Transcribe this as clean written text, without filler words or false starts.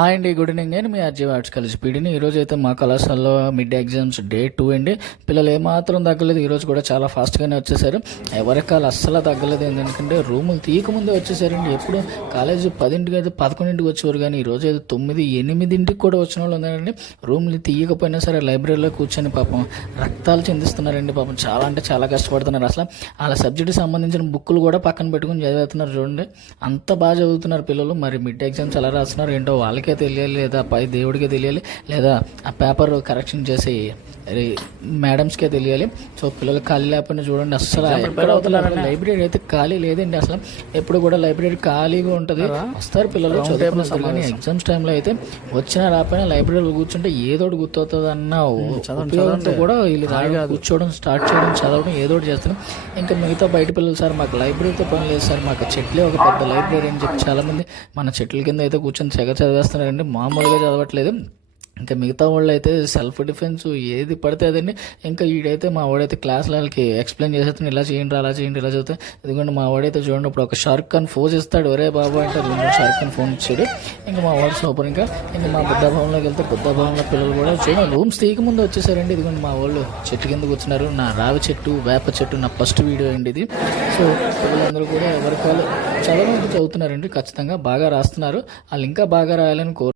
అండి good evening. నేను మీ RG arts college పీడీని. ఈరోజు అయితే మా కళాశాలలో మిడ్ ఎగ్జామ్స్ డే 2 అండి. పిల్లలు ఏమాత్రం తగ్గలేదు. ఈరోజు కూడా చాలా ఫాస్ట్గానే వచ్చేసారు. ఎవరికాలు అస్సలు తగ్గలేదు. ఎందుకంటే రూములు తీయకముందే వచ్చేసారండి. ఎప్పుడు కాలేజీ 10ంటికి అయితే 11ంటికి వచ్చేవారు, కానీ ఈరోజు అయితే 9, 8ంటికి కూడా వచ్చిన వాళ్ళు ఉన్నారండి. రూములు తీయకపోయినా సరే లైబ్రరీలో కూర్చొని పాపం రక్తాలు చిందిస్తున్నారండి. పాపం చాలా అంటే చాలా కష్టపడుతున్నారు. అసలు వాళ్ళ సబ్జెక్టుకి సంబంధించిన బుక్కులు కూడా పక్కన పెట్టుకుని చదువుతున్నారు. చూడండి, అంత బాగా చదువుతున్నారు పిల్లలు. మరి మిడ్ ఎగ్జామ్స్ ఎలా రాస్తున్నారు ఏంటో వాళ్ళకే తెలియాలి, లేదా పై దేవుడికే తెలియాలి, లేదా ఆ పేపర్ కరెక్షన్ చేసి మేడమ్స్కే తెలియాలి. సో పిల్లలు ఖాళీ లేకపోయినా చూడండి, అసలు లైబ్రరీ అయితే ఖాళీ లేదండి. అసలు ఎప్పుడు కూడా లైబ్రరీ ఖాళీగా ఉంటుంది. వస్తారు పిల్లలు చదువుకున్న, కానీ ఎగ్జామ్స్ టైంలో అయితే వచ్చినా రాకపోయినా లైబ్రరీలో కూర్చుంటే ఏదో ఒకటి గుర్తవుతుంది అన్న ఉపయోగంతో కూడా వీళ్ళు కూర్చోవడం, స్టార్ట్ చేయడం, చదవడం ఏదో ఒకటి చేస్తారు. ఇంకా మిగతా బయట పిల్లలు, సార్ మాకు లైబ్రరీతో పని లేదు సార్, మాకు చెట్లే ఒక పెద్ద లైబ్రరీ అని చెప్పి చాలామంది మన చెట్ల కింద అయితే కూర్చొని తెగ చదివేస్తున్నారండి. మామూలుగా చదవట్లేదు. ఇంకా మిగతా వాళ్ళు అయితే సెల్ఫ్ డిఫెన్స్ ఏది పడితే అదండి. ఇంకా వీడైతే మా వాడైతే క్లాస్లో వాళ్ళకి ఎక్స్ప్లెయిన్ చేసేస్తాను, ఇలా చేయండి, అలా చేయండి, ఇలా చదువుతా. ఎందుకంటే మా వాడైతే చూడండి, ఇప్పుడు ఒక షార్క్ ఖాన్ ఫోజ్ ఇస్తాడు, ఒరే బాబు అంటే షార్క్ ఖాన్ ఫోన్ ఇచ్చాడు. ఇంకా మా వాడు సూపర్. ఇంకా మా బుద్ధ భవన్లోకి వెళ్తే బుద్ధ భవన్లో పిల్లలు కూడా చూడండి రూమ్స్ తీయకముందు వచ్చేసారండి. ఇదిగోండి మా వాళ్ళు చెట్టు కింద కూర్చున్నారు. నా రావి చెట్టు, వేప చెట్టు నా ఫస్ట్ వీడియో అండి ఇది. సో పిల్లలందరూ కూడా ఎవరికి వాళ్ళు చదువుతున్నారండి. ఖచ్చితంగా బాగా రాస్తున్నారు. వాళ్ళు ఇంకా బాగా రాయాలని